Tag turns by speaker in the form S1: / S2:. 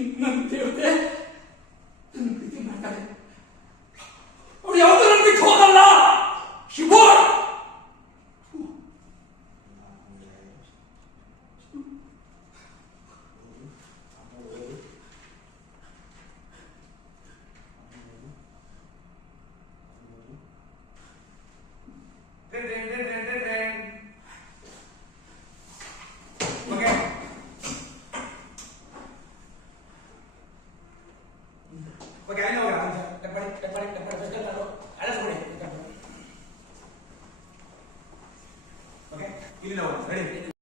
S1: Não doing né?
S2: Okay I know gram okay ಇಲ್ಲಿ ನಾವು ready